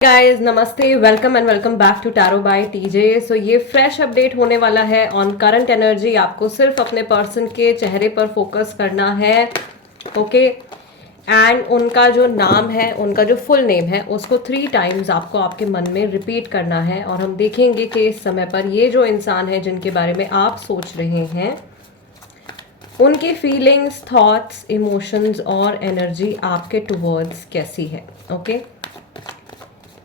Guys नमस्ते, welcome and welcome back to tarot by TJ. So ये fresh update होने वाला है ऑन करंट एनर्जी। आपको सिर्फ अपने पर्सन के चेहरे पर फोकस करना है, ओके। एंड उनका जो नाम है, उनका जो फुल नेम है, उसको 3 टाइम्स आपको आपके मन में रिपीट करना है। और हम देखेंगे कि इस समय पर ये जो इंसान है जिनके बारे में आप सोच रहे हैं, उनकी फीलिंग्स, थॉट्स, इमोशंस और एनर्जी आपके टुवर्ड्स कैसी है, ओके।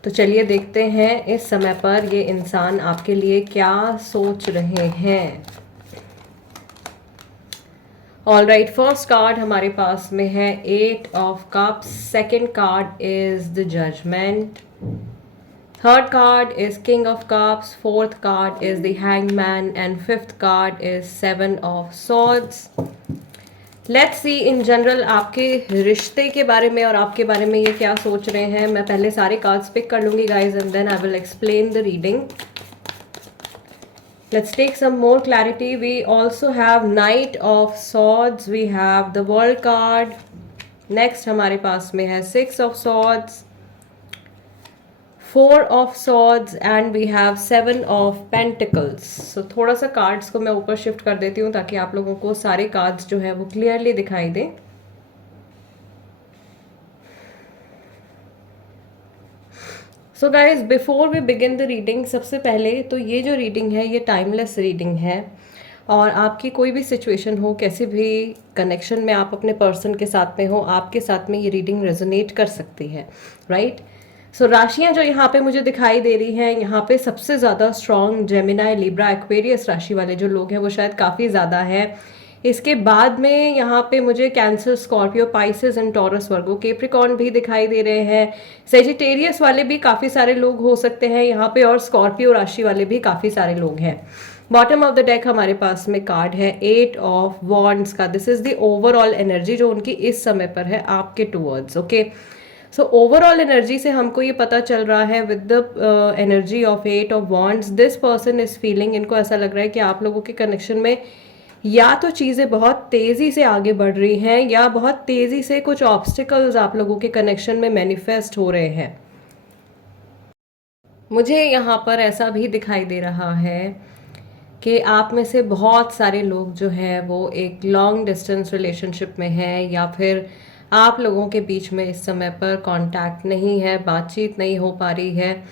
तो चलिए देखते हैं इस समय पर ये इंसान आपके लिए क्या सोच रहे हैं। ऑल राइट, फर्स्ट कार्ड हमारे पास में है 8 of cups, second card is the judgement, third card is king of cups, fourth card is the hangman and fifth card is 7 of swords. Let's see in general आपके रिश्ते के बारे में और आपके बारे में ये क्या सोच रहे हैं। मैं पहले सारे कार्ड्स पिक कर लूंगी guys and then I will explain the reading. Let's take some more clarity. We also have knight of swords, we have the world card. Next हमारे पास में है 6 of swords, 4 of swords and we have 7 of pentacles. So थोड़ा सा cards को मैं ऊपर shift कर देती हूँ ताकि आप लोगों को सारे कार्ड्स जो है वो क्लियरली दिखाई दें। So guys before we begin the reading, सबसे पहले तो ये जो रीडिंग है ये टाइमलेस रीडिंग है। और आपकी कोई भी सिचुएशन हो, कैसे भी कनेक्शन में आप अपने पर्सन के साथ में हो, आपके साथ में ये रीडिंग रेजोनेट कर सकती है, राइट। सो राशियां जो यहाँ पे मुझे दिखाई दे रही हैं, यहाँ पे सबसे ज़्यादा स्ट्रॉन्ग जेमिनाई, लिब्रा, एक्वेरियस राशि वाले जो लोग हैं वो शायद काफ़ी ज़्यादा है। इसके बाद में यहाँ पे मुझे Cancer, Scorpio, Pisces and Taurus, Virgo, Capricorn भी दिखाई दे रहे हैं। सेजिटेरियस वाले भी काफ़ी सारे लोग हो सकते हैं यहाँ पे, और स्कॉर्पियो राशि वाले भी काफ़ी सारे लोग हैं। बॉटम ऑफ द डेक हमारे पास में कार्ड है 8 ऑफ वॉन्ड्स का। This is the overall energy जो उनकी इस समय पर है आपके towards, okay. So overall energy से हमको ये पता चल रहा है with the energy of 8 of wands, this person is feeling, इनको ऐसा लग रहा है कि आप लोगों के कनेक्शन में या तो चीज़ें बहुत तेज़ी से आगे बढ़ रही हैं या बहुत तेज़ी से कुछ ऑब्स्टिकल्स आप लोगों के कनेक्शन में मैनिफेस्ट हो रहे हैं। मुझे यहाँ पर ऐसा भी दिखाई दे रहा है कि आप में से बहुत सारे लोग जो हैं वो एक लॉन्ग डिस्टेंस रिलेशनशिप में हैं, या फिर आप लोगों के बीच में इस समय पर कांटेक्ट नहीं है, बातचीत नहीं हो पा रही है,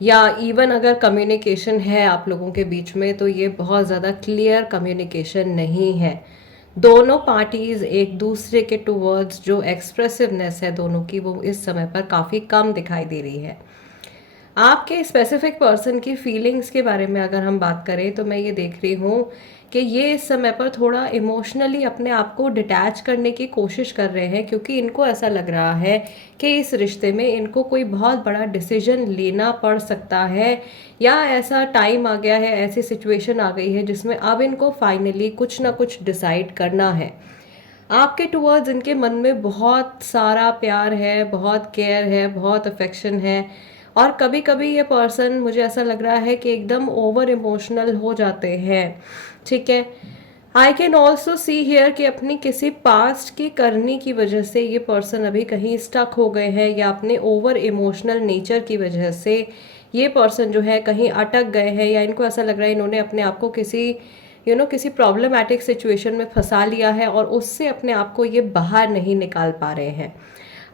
या इवन अगर कम्युनिकेशन है आप लोगों के बीच में तो ये बहुत ज़्यादा क्लियर कम्युनिकेशन नहीं है। दोनों पार्टीज़ एक दूसरे के टूवर्ड्स जो एक्सप्रेसिवनेस है दोनों की, वो इस समय पर काफ़ी कम दिखाई दे रही है। आपके स्पेसिफिक पर्सन की फीलिंग्स के बारे में अगर हम बात करें तो मैं ये देख रही हूँ कि ये इस समय पर थोड़ा इमोशनली अपने आप को डिटैच करने की कोशिश कर रहे हैं, क्योंकि इनको ऐसा लग रहा है कि इस रिश्ते में इनको कोई बहुत बड़ा डिसीजन लेना पड़ सकता है, या ऐसा टाइम आ गया है, ऐसी सिचुएशन आ गई है जिसमें अब इनको फाइनली कुछ ना कुछ डिसाइड करना है। आपके टुवर्ड्स इनके मन में बहुत सारा प्यार है, बहुत केयर है, बहुत अफेक्शन है। और कभी कभी ये पर्सन, मुझे ऐसा लग रहा है कि एकदम ओवर इमोशनल हो जाते हैं, ठीक है। आई कैन ऑल्सो सी हियर कि अपनी किसी पास्ट की करनी की वजह से ये पर्सन अभी कहीं स्टक हो गए हैं, या अपने ओवर इमोशनल नेचर की वजह से ये पर्सन जो है कहीं अटक गए हैं, या इनको ऐसा लग रहा है इन्होंने अपने आप को किसी किसी प्रॉब्लमैटिक सिचुएशन में फंसा लिया है और उससे अपने आप को ये बाहर नहीं निकाल पा रहे हैं।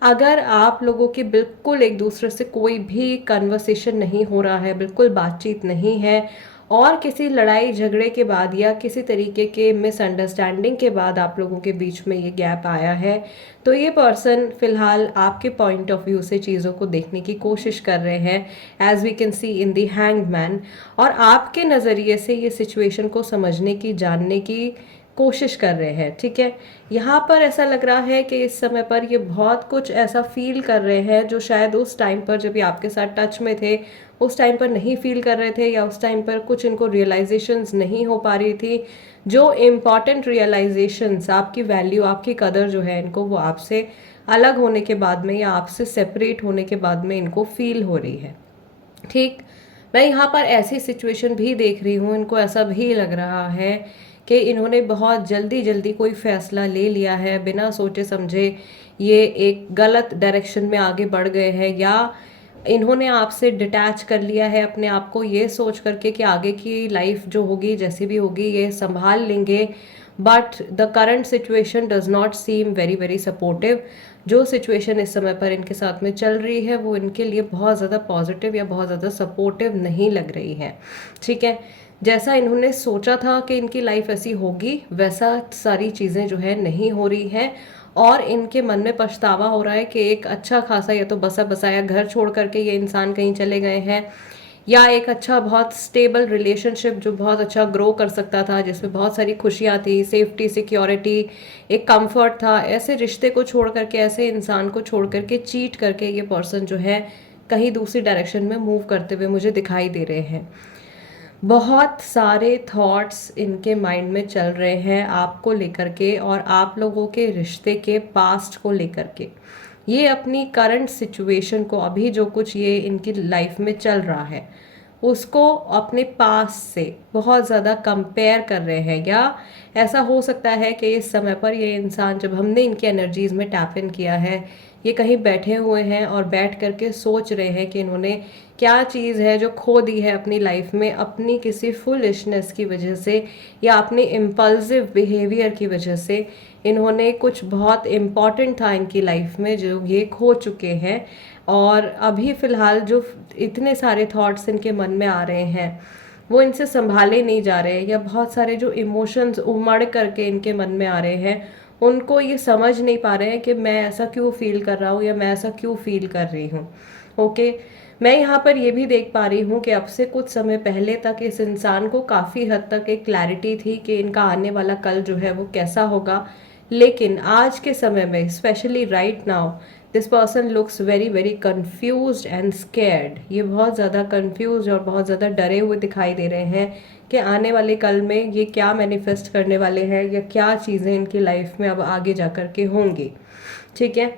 अगर आप लोगों की बिल्कुल एक दूसरे से कोई भी कन्वर्सेशन नहीं हो रहा है, बिल्कुल बातचीत नहीं है, और किसी लड़ाई झगड़े के बाद या किसी तरीके के मिसअंडरस्टैंडिंग के बाद आप लोगों के बीच में ये गैप आया है, तो ये पर्सन फिलहाल आपके पॉइंट ऑफ व्यू से चीज़ों को देखने की कोशिश कर रहे हैं, as we can see in the hanged man. और आपके नज़रिए से ये सिचुएशन को समझने की, जानने की कोशिश कर रहे हैं, ठीक है। यहाँ पर ऐसा लग रहा है कि इस समय पर ये बहुत कुछ ऐसा फील कर रहे हैं जो शायद उस टाइम पर जब ये आपके साथ टच में थे उस टाइम पर नहीं फील कर रहे थे, या उस टाइम पर कुछ इनको रियलाइजेशंस नहीं हो पा रही थी। जो इम्पॉर्टेंट रियलाइजेशंस, आपकी वैल्यू, आपकी कदर जो है, इनको वो आपसे अलग होने के बाद में या आपसे सेपरेट होने के बाद में इनको फील हो रही है, ठीक। मैं यहाँ पर ऐसी सिचुएशन भी देख रही हूँ, इनको ऐसा भी लग रहा है कि इन्होंने बहुत जल्दी जल्दी कोई फैसला ले लिया है, बिना सोचे समझे ये एक गलत डायरेक्शन में आगे बढ़ गए हैं, या इन्होंने आपसे डिटैच कर लिया है अपने आप को, ये सोच करके कि आगे की लाइफ जो होगी जैसी भी होगी ये संभाल लेंगे। But the current situation does not seem very very supportive. जो सिचुएशन इस समय पर इनके साथ में चल रही है वो इनके लिए बहुत ज़्यादा पॉजिटिव या बहुत ज़्यादा सपोर्टिव नहीं लग रही है। ठीक है, जैसा इन्होंने सोचा था कि इनकी लाइफ ऐसी होगी वैसा सारी चीज़ें जो है नहीं हो रही हैं, और इनके मन में पछतावा हो रहा है कि एक अच्छा खासा या तो बसा बसाया घर छोड़ करके ये इंसान कहीं चले गए हैं, या एक अच्छा बहुत स्टेबल रिलेशनशिप जो बहुत अच्छा ग्रो कर सकता था, जिसमें बहुत सारी खुशियाँ थी, सेफ्टी, सिक्योरिटी, एक कंफर्ट था, ऐसे रिश्ते को छोड़ करके, ऐसे इंसान को छोड़ करके, चीट करके ये पर्सन जो है कहीं दूसरी डायरेक्शन में मूव करते हुए मुझे दिखाई दे रहे हैं। बहुत सारे थॉट्स इनके माइंड में चल रहे हैं आपको लेकर के, और आप लोगों के रिश्ते के पास्ट को लेकर के। ये अपनी करंट सिचुएशन को, अभी जो कुछ ये इनकी लाइफ में चल रहा है उसको अपने पास से बहुत ज़्यादा कंपेयर कर रहे हैं। या ऐसा हो सकता है कि इस समय पर ये इंसान, जब हमने इनकी एनर्जीज में टैप इन किया है, ये कहीं बैठे हुए हैं और बैठ करके सोच रहे हैं कि इन्होंने क्या चीज़ है जो खो दी है अपनी लाइफ में, अपनी किसी फुलिशनेस की वजह से या अपने इम्पल्सिव बिहेवियर की वजह से। इन्होंने कुछ बहुत इम्पॉर्टेंट था इनकी लाइफ में जो ये खो चुके हैं, और अभी फ़िलहाल जो इतने सारे थॉट्स इनके मन में आ रहे हैं वो इनसे संभाले नहीं जा रहे हैं, या बहुत सारे जो इमोशंस उमड़ करके इनके मन में आ रहे हैं उनको ये समझ नहीं पा रहे हैं कि मैं ऐसा क्यों फील कर रहा हूँ या मैं ऐसा क्यों फील कर रही हूँ। ओके, मैं यहाँ पर ये भी देख पा रही हूँ कि अब से कुछ समय पहले तक इस इंसान को काफ़ी हद तक एक क्लैरिटी थी कि इनका आने वाला कल जो है वो कैसा होगा, लेकिन आज के समय में specially right now this person looks very very confused and scared. ये बहुत ज़्यादा कंफ्यूज और बहुत ज़्यादा डरे हुए दिखाई दे रहे हैं कि आने वाले कल में ये क्या मैनिफेस्ट करने वाले हैं या क्या चीज़ें इनकी लाइफ में अब आगे जा कर के होंगी। ठीक है,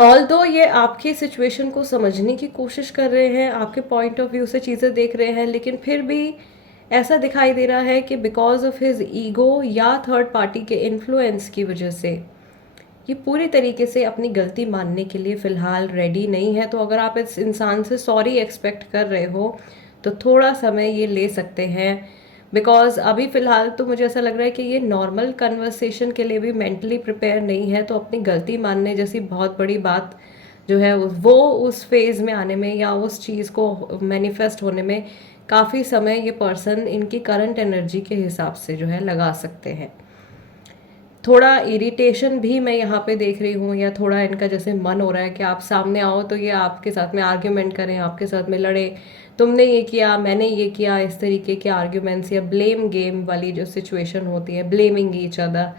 ऑल्दो ये आपकी सिचुएशन को समझने की कोशिश कर रहे हैं, आपके पॉइंट ऑफ व्यू से चीज़ें देख रहे हैं, लेकिन फिर भी ऐसा दिखाई दे रहा है कि बिकॉज ऑफ हिज ईगो या थर्ड पार्टी के इन्फ्लुएंस की वजह से ये पूरी तरीके से अपनी गलती मानने के लिए फ़िलहाल रेडी नहीं है। तो अगर आप इस इंसान से सॉरी एक्सपेक्ट कर रहे हो तो थोड़ा समय ये ले सकते हैं, बिकॉज अभी फ़िलहाल तो मुझे ऐसा लग रहा है कि ये नॉर्मल कन्वर्सेशन के लिए भी मेंटली प्रिपेयर नहीं है। तो अपनी गलती मानने जैसी बहुत बड़ी बात जो है वो उस फेज़ में आने में या उस चीज़ को मैनिफेस्ट होने में काफ़ी समय ये पर्सन इनकी करंट एनर्जी के हिसाब से जो है लगा सकते हैं। थोड़ा इरिटेशन भी मैं यहाँ पे देख रही हूँ, या थोड़ा इनका जैसे मन हो रहा है कि आप सामने आओ तो ये आपके साथ में आर्ग्यूमेंट करें, आपके साथ में लड़े, तुमने ये किया मैंने ये किया, इस तरीके के आर्ग्यूमेंट्स या ब्लेम गेम वाली जो सिचुएशन होती है, ब्लेमिंग ईच अदर,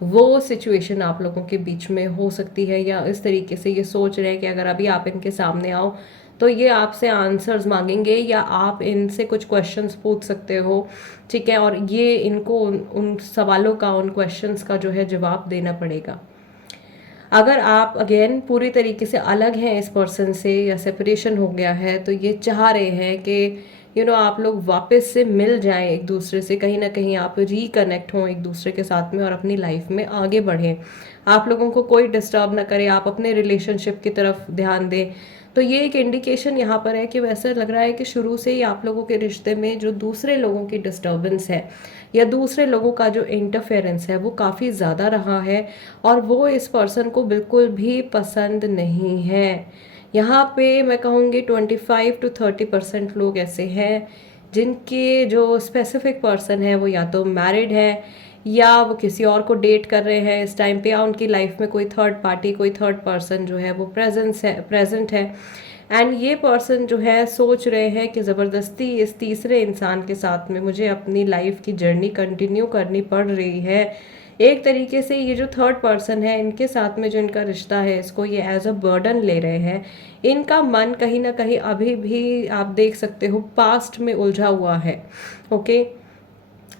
वो सिचुएशन आप लोगों के बीच में हो सकती है। या इस तरीके से ये सोच रहे हैं कि अगर अभी आप इनके सामने आओ तो ये आपसे आंसर्स मांगेंगे या आप इनसे कुछ क्वेश्चंस पूछ सकते हो। ठीक है, और ये इनको उन सवालों का, उन क्वेश्चंस का जो है जवाब देना पड़ेगा। अगर आप अगेन पूरी तरीके से अलग हैं इस पर्सन से या सेपरेशन हो गया है तो ये चाह रहे हैं कि आप लोग वापस से मिल जाएं एक दूसरे से, कहीं ना कहीं आप रिकनेक्ट हों एक दूसरे के साथ में और अपनी लाइफ में आगे बढ़ें। आप लोगों को कोई डिस्टर्ब ना करे, आप अपने रिलेशनशिप की तरफ ध्यान दें। तो ये एक इंडिकेशन यहाँ पर है कि वैसा लग रहा है कि शुरू से ही आप लोगों के रिश्ते में जो दूसरे लोगों की डिस्टर्बेंस है या दूसरे लोगों का जो इंटरफेरेंस है वो काफ़ी ज़्यादा रहा है, और वो इस पर्सन को बिल्कुल भी पसंद नहीं है। यहाँ पे मैं कहूँगी 25 to 30% लोग ऐसे हैं जिनके जो स्पेसिफिक पर्सन है वो या तो मैरिड है या वो किसी और को डेट कर रहे हैं इस टाइम पे, या उनकी लाइफ में कोई थर्ड पार्टी, कोई थर्ड पर्सन जो है वो प्रेजेंट है। एंड ये पर्सन जो है सोच रहे हैं कि ज़बरदस्ती इस तीसरे इंसान के साथ में मुझे अपनी लाइफ की जर्नी कंटिन्यू करनी पड़ रही है। एक तरीके से ये जो थर्ड पर्सन है इनके साथ में जो इनका रिश्ता है इसको ये एज अ बर्डन ले रहे हैं। इनका मन कहीं ना कहीं अभी भी आप देख सकते हो पास्ट में उलझा हुआ है। Okay,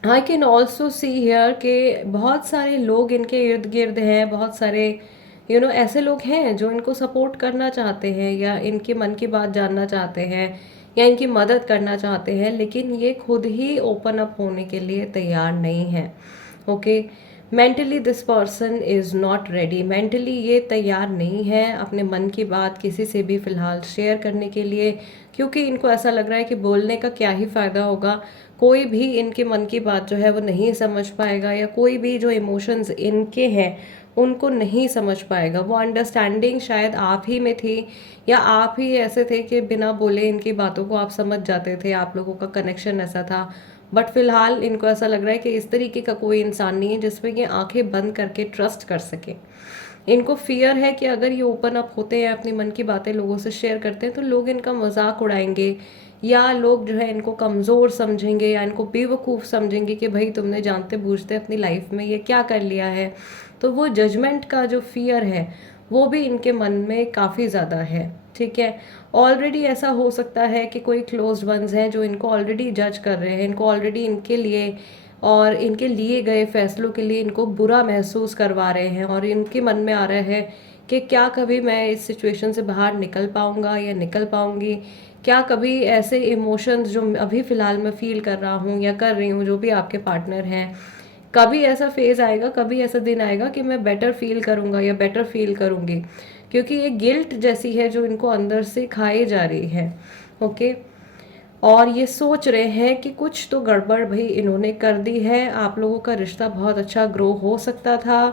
I can also see here कि बहुत सारे लोग इनके इर्द गिर्द हैं, बहुत सारे ऐसे लोग हैं जो इनको सपोर्ट करना चाहते हैं या इनके मन की बात जानना चाहते हैं या इनकी मदद करना चाहते हैं, लेकिन ये खुद ही ओपन अप होने के लिए तैयार नहीं है। Okay, mentally this person is not ready, mentally ये तैयार नहीं है अपने मन की बात किसी से भी फ़िलहाल शेयर करने के लिए, क्योंकि इनको ऐसा लग रहा है कि बोलने का क्या ही फ़ायदा होगा, कोई भी इनके मन की बात जो है वो नहीं समझ पाएगा, या कोई भी जो इमोशंस इनके हैं उनको नहीं समझ पाएगा। वो अंडरस्टैंडिंग शायद आप ही में थी, या आप ही ऐसे थे कि बिना बोले इनकी बातों को आप समझ जाते थे, आप लोगों का कनेक्शन ऐसा था। बट फिलहाल इनको ऐसा लग रहा है कि इस तरीके का कोई इंसान नहीं है जिसपे ये आंखें बंद करके ट्रस्ट कर सके। इनको फियर है कि अगर ये ओपन अप होते हैं, अपनी मन की बातें लोगों से शेयर करते हैं, तो लोग इनका मजाक उड़ाएंगे, या लोग जो है इनको कमज़ोर समझेंगे, या इनको बेवकूफ़ समझेंगे कि भाई तुमने जानते बूझते अपनी लाइफ में ये क्या कर लिया है। तो वो जजमेंट का जो फियर है वो भी इनके मन में काफ़ी ज़्यादा है। ठीक है, ऑलरेडी ऐसा हो सकता है कि कोई क्लोज वंस हैं जो इनको ऑलरेडी जज कर रहे हैं, इनको ऑलरेडी इनके लिए और इनके लिए गए फैसलों के लिए इनको बुरा महसूस करवा रहे हैं, और इनके मन में आ रहा है कि क्या कभी मैं इस सिचुएशन से बाहर निकल पाऊंगा या निकल पाऊंगी, क्या कभी ऐसे इमोशंस जो अभी फ़िलहाल मैं फील कर रहा हूँ या कर रही हूँ, जो भी आपके पार्टनर हैं, कभी ऐसा फेज आएगा, कभी ऐसा दिन आएगा कि मैं बेटर फील करूंगा या बेटर फील करूंगी, क्योंकि ये गिल्ट जैसी है जो इनको अंदर से खाई जा रही है। ओके, और ये सोच रहे हैं कि कुछ तो गड़बड़ भाई इन्होंने कर दी है, आप लोगों का रिश्ता बहुत अच्छा ग्रो हो सकता था,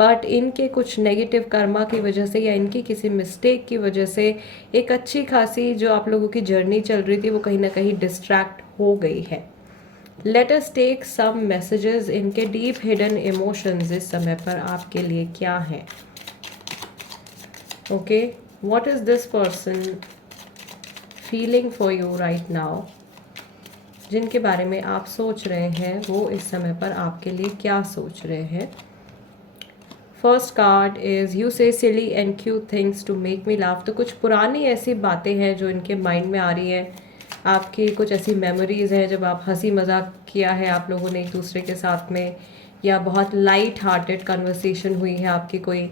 बट इनके कुछ नेगेटिव कर्मा की वजह से या इनकी किसी मिस्टेक की वजह से एक अच्छी खासी जो आप लोगों की जर्नी चल रही थी वो कहीं ना कहीं डिस्ट्रैक्ट हो गई है। Let us take some messages, इनके डीप हिडन इमोशंस इस समय पर आपके लिए क्या हैं। Okay, what is this person feeling for you right now, जिनके बारे में आप सोच रहे हैं वो इस समय पर आपके लिए क्या सोच रहे हैं। First card is you say silly and cute things to make me laugh, तो कुछ पुरानी ऐसी बातें हैं जो इनके माइंड में आ रही है, आपकी कुछ ऐसी मेमोरीज हैं जब आप हंसी मजाक किया है आप लोगों ने एक दूसरे के साथ में, या बहुत लाइट हार्टेड कन्वर्सेशन हुई है आपकी कोई,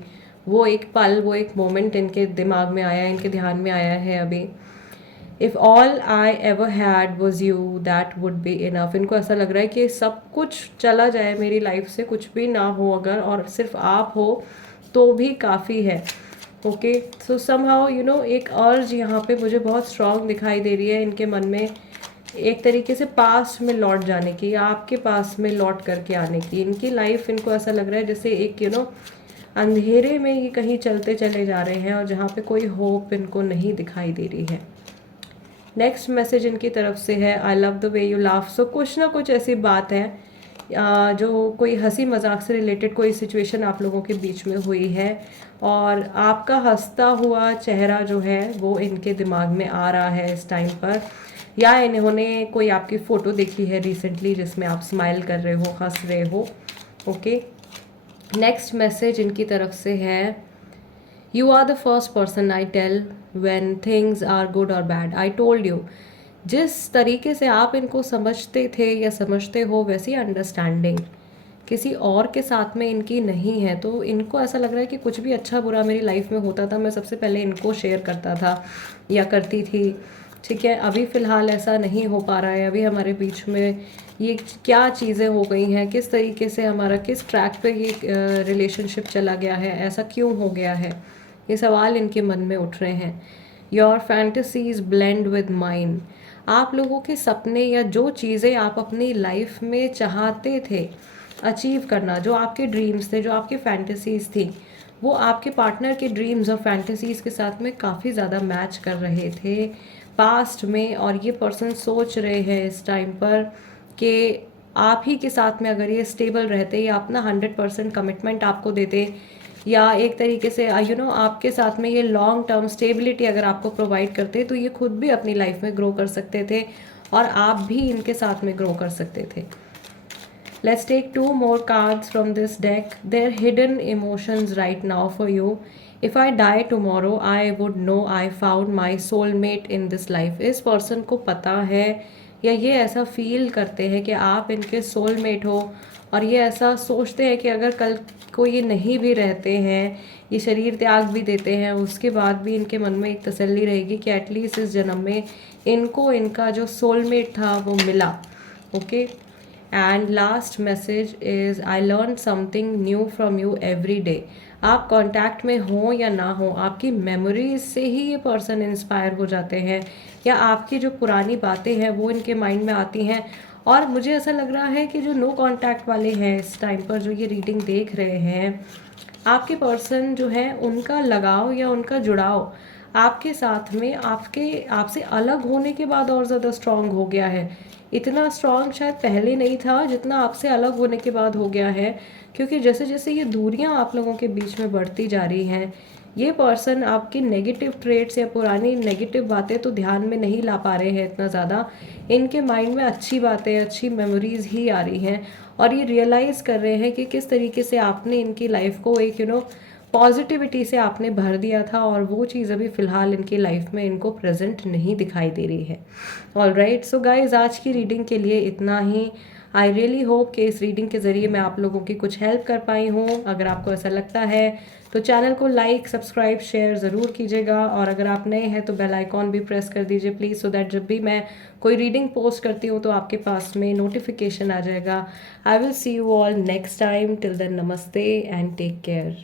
वो एक पल, वो एक मोमेंट इनके दिमाग में आया, इनके ध्यान में आया है अभी। If all I ever had was you that would be enough, इनको ऐसा लग रहा है कि सब कुछ चला जाए मेरी लाइफ से, कुछ भी ना हो अगर, और सिर्फ आप हो तो भी काफ़ी है। Okay, so somehow you know एक अर्ज यहाँ पे मुझे बहुत स्ट्रांग दिखाई दे रही है इनके मन में, एक तरीके से पास्ट में लौट जाने की, या आपके पास में लौट करके आने की। इनकी लाइफ इनको ऐसा लग रहा है जैसे एक यू नो अंधेरे में ये कहीं चलते चले जा रहे हैं, और जहाँ पे कोई होप इनको नहीं दिखाई दे रही है। नेक्स्ट मैसेज इनकी तरफ से है I love the way you laugh, so कुछ ना कुछ ऐसी बात है जो कोई हंसी मजाक से रिलेटेड कोई सिचुएशन आप लोगों के बीच में हुई है, और आपका हंसता हुआ चेहरा जो है वो इनके दिमाग में आ रहा है इस टाइम पर, या इन्होंने कोई आपकी फ़ोटो देखी है रिसेंटली जिसमें आप स्माइल कर रहे हो, हंस रहे हो। ओके, नेक्स्ट मैसेज इनकी तरफ से है you are the first person I tell when things are good और बैड, आई टोल्ड यू। जिस तरीके से आप इनको समझते थे या समझते हो वैसी अंडरस्टैंडिंग किसी और के साथ में इनकी नहीं है, तो इनको ऐसा लग रहा है कि कुछ भी अच्छा बुरा मेरी लाइफ में होता था मैं सबसे पहले इनको शेयर करता था या करती थी। ठीक है, अभी फ़िलहाल ऐसा नहीं हो पा रहा है, अभी हमारे बीच में ये क्या चीज़ें हो गई हैं, किस तरीके से हमारा किस ट्रैक पे ये रिलेशनशिप चला गया है, ऐसा क्यों हो गया है, ये सवाल इनके मन में उठ रहे हैं। Your fantasies blend with mine, आप लोगों के सपने या जो चीज़ें आप अपनी लाइफ में चाहते थे अचीव करना, जो आपके ड्रीम्स थे, जो आपकी फैंटेसीज थी, वो आपके पार्टनर के ड्रीम्स और फैंटेसीज के साथ में काफ़ी ज़्यादा मैच कर रहे थे पास्ट में, और ये पर्सन सोच रहे हैं इस टाइम पर कि आप ही के साथ में अगर ये स्टेबल रहते या अपना 100% कमिटमेंट आपको देते, या एक तरीके से यू नो आपके साथ में ये लॉन्ग टर्म स्टेबिलिटी अगर आपको प्रोवाइड करते, तो ये खुद भी अपनी लाइफ में ग्रो कर सकते थे और आप भी इनके साथ में ग्रो कर सकते थे। Let's take two more cards from this deck. Their hidden emotions right now for you. If I die tomorrow, I would know I found my soulmate in this life. इस पर्सन को पता है या ये ऐसा फील करते हैं कि आप इनके सोलमेट हो, और ये ऐसा सोचते हैं कि अगर कल को ये नहीं भी रहते हैं, ये शरीर त्याग भी देते हैं, उसके बाद भी इनके मन में एक तसल्ली रहेगी कि एटलीस्ट इस जन्म में इनको इनका जो सोलमेट था वो मिला। Okay, and last message is I learn something new from you every day. आप कांटेक्ट में हो या ना हो, आपकी मेमोरीज से ही ये पर्सन इंस्पायर हो जाते हैं, या आपकी जो पुरानी बातें हैं वो इनके माइंड में आती हैं। और मुझे ऐसा लग रहा है कि जो नो कांटेक्ट वाले हैं इस टाइम पर जो ये रीडिंग देख रहे हैं, आपके पर्सन जो है उनका लगाव या उनका जुड़ाव आपके साथ में आपसे अलग होने के बाद और ज़्यादा स्ट्रांग हो गया है। इतना स्ट्रांग शायद पहले नहीं था जितना आपसे अलग होने के बाद हो गया है, क्योंकि जैसे जैसे ये दूरियां आप लोगों के बीच में बढ़ती जा रही हैं, ये पर्सन आपकी नेगेटिव ट्रेट्स या पुरानी नेगेटिव बातें तो ध्यान में नहीं ला पा रहे हैं इतना ज़्यादा। इनके माइंड में अच्छी बातें, अच्छी मेमोरीज ही आ रही हैं, और ये रियलाइज़ कर रहे हैं कि किस तरीके से आपने इनकी लाइफ को एक पॉजिटिविटी से आपने भर दिया था, और वो चीज़ अभी फ़िलहाल इनकी लाइफ में इनको प्रेजेंट नहीं दिखाई दे रही है। ऑल राइट, सो गाइज, आज की रीडिंग के लिए इतना ही। आई रियली होप कि इस रीडिंग के ज़रिए मैं आप लोगों की कुछ हेल्प कर पाई हूँ। अगर आपको ऐसा लगता है तो चैनल को लाइक, सब्सक्राइब, शेयर ज़रूर कीजिएगा, और अगर आप नए हैं तो बेल आइकॉन भी प्रेस कर दीजिए प्लीज़, सो दैट जब भी मैं कोई रीडिंग पोस्ट करती हूँ तो आपके पास में नोटिफिकेशन आ जाएगा। I will see you all next time. Till then, नमस्ते एंड टेक केयर।